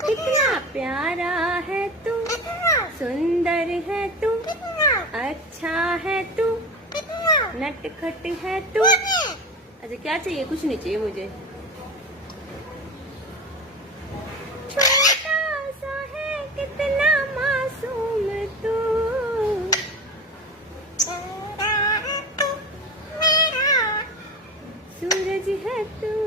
कितना प्यारा है तू, सुंदर है तू, अच्छा है तू, नटखट है तू। अच्छा क्या चाहिए? कुछ नहीं चाहिए मुझे। छोटा सा है कितना मासूम तू, सूरज है तू।